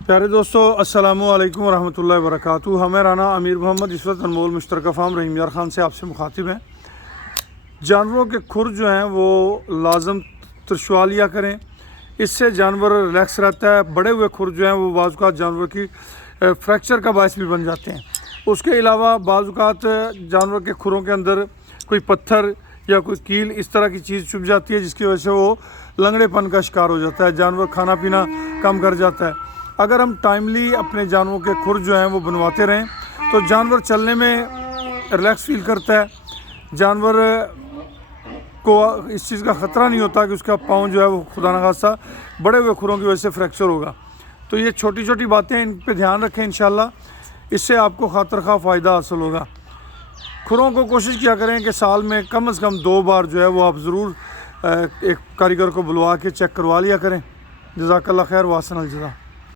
प्यारे दोस्तों अस्सलामु अलैकुम वरहमतुल्लाहि वबरकातुहू। हमें राना अमीर मोहम्मद इस वक्त अनमोल मुश्तरका फार्म रहीम यार ख़ान से आपसे मुखातिब हैं। जानवरों के खुर जो हैं वो लाजम त्रिशवालिया करें, इससे जानवर रिलैक्स रहता है। बड़े हुए खुर जो हैं वो बाज़ औक़ात जानवर की फ्रैक्चर का बायस भी बन जाते हैं। उसके अलावा बाज़ औक़ात जानवर के खुरों के अंदर कोई पत्थर या कोई कील इस तरह की चीज़ चुभ जाती है, जिसकी वजह से वो लंगड़ेपन का शिकार हो जाता है, जानवर खाना पीना कम कर जाता है। अगर हम टाइमली अपने जानवरों के खुर जो हैं वो बनवाते रहें तो जानवर चलने में रिलैक्स फील करता है। जानवर को इस चीज़ का ख़तरा नहीं होता कि उसका पाँव जो है वो खुदा न खास्ता बड़े हुए खुरों की वजह से फ्रैक्चर होगा। तो ये छोटी छोटी बातें, इन पे ध्यान रखें, इंशाल्लाह इससे आपको खातर खा फ़ायदा हासिल होगा। खुरों को कोशिश किया करें कि साल में कम से कम 2 बार जो है वो आप ज़रूर एक कारीगर को बुलवा के चेक करवा लिया करें। जज़ाकल्लाह खैर, वासन अल जज़ा।